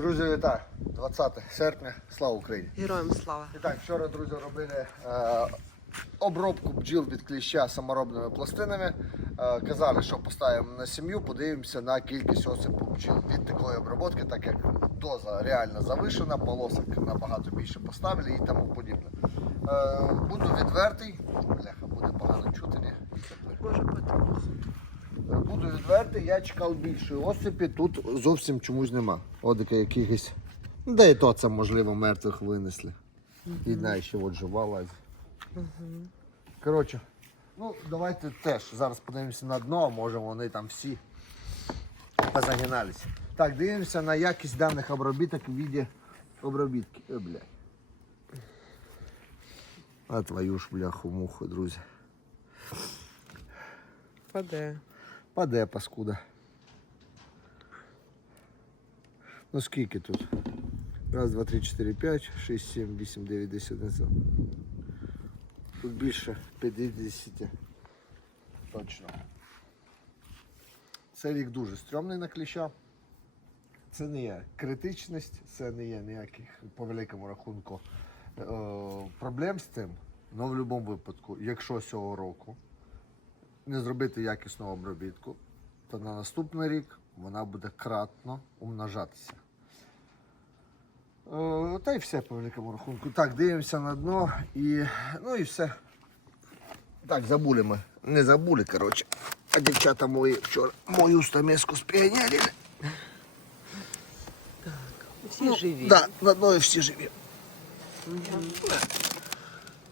Друзі, вітаю! 20 серпня, слава Україні! Героям слава. І так, вчора, друзі, робили е, обробку бджіл від кліща саморобними пластинами. Е, казали, що поставимо на сім'ю, подивимося на кількість осипу бджіл від такої обробки, так як доза реально завишена, полосок набагато більше поставили і тому подібне. Е, буду відвертий. Бляха, буде погано чути, ні? Може потроху. Буду відвертий, я чекав більшої осипі, тут зовсім чомусь нема. Одика якихось. Ну, Де і то це можливо мертвих винесли. І знає, ще от жива лазить. Коротше, ну давайте теж зараз подивимося на дно, а може вони там всі позагиналися. Так, дивимося на якість даних обробіток в віді обробітки. Е, блядь. А твою ж бляху муху, друзі. Паде. Паде паскуда. Ну скільки тут? Раз, два, три, чотири, п'ять, шість, сім, вісім, дев'ять, десять, одинадцять. Тут більше 50. Точно. Цей рік дуже стрьомний на кліща. Це не є критичність, це не є ніяких по великому рахунку е, проблем з тим. Але в будь-якому випадку, якщо цього року не зробити якісну обробітку, то на наступний рік вона буде кратно умножатися. Е, Та й все по великому рахунку. Так, дивимося на дно і. Ну і все. Так, забули ми. Не забули, коротше. А дівчата мої вчора мою стамеску спіонерили. Всі живі. Да, на дно і всі живі.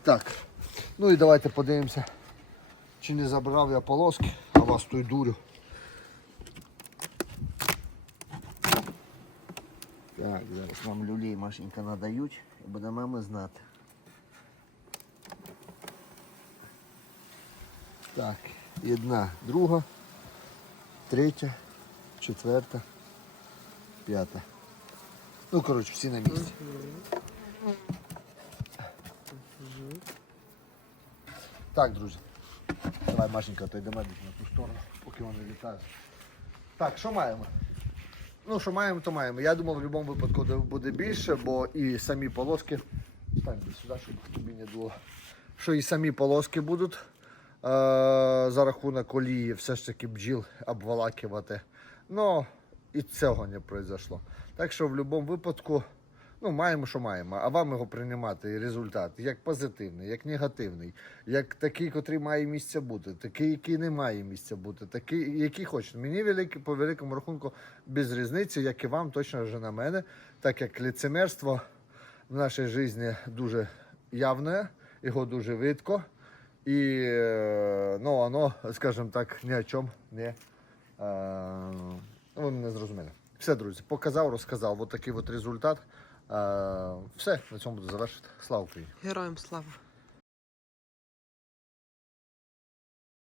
Так. Ну і давайте подивимося, чи не забрав я полоски, а вас той дурю. Так, зараз нам люлей Машенька надають і будемо ми знати. Так, одна, друга, третя, четверта, п'ята. Ну, коротше, всі на місці. Так, друзі. Давай, Машенька, то йдемо на ту сторону, поки вони літають. Так, що маємо? Ну, що маємо, то маємо. Я думав, в будь-якому випадку буде більше, бо і самі полоски. Стань сюди, щоб тобі не було. Що і самі полоски будуть е- за рахунок олії все ж таки бджіл обволакувати. Ну, і цього не произошло. Так що в будь-якому випадку, ну, маємо, що маємо. А вам його приймати результат як позитивний, як негативний, як такий, котрий має місце бути, такий, який не має місця бути, такий, який хочете. Мені великий, по великому рахунку без різниці, як і вам, точно вже на мене, так як лицемерство в нашій житті дуже явне, його дуже видко. І е, ну, воно, скажімо так, ні о чому не, е, ну, ви мене зрозуміли. Все, друзі, показав, розказав. От такий от результат. Все, на цьому буду завершити. Слава Україні! Героям слава.